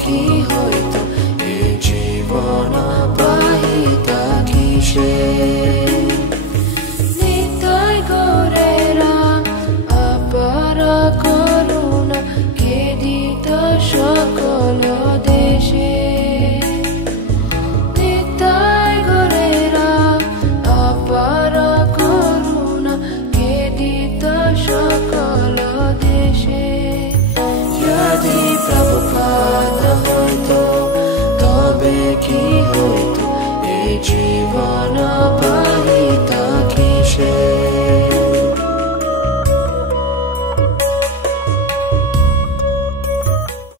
কি হইতো এ জীবন পাহিতা কিসে নিতাই গৌরেরা আপার করুণা কে দিত সকল দেশে নিতাই গৌরেরা আপার করুণা কে দিত সকল দেশে যদি প্রভুপাত হইতো তবে কি হইতো এ জীবন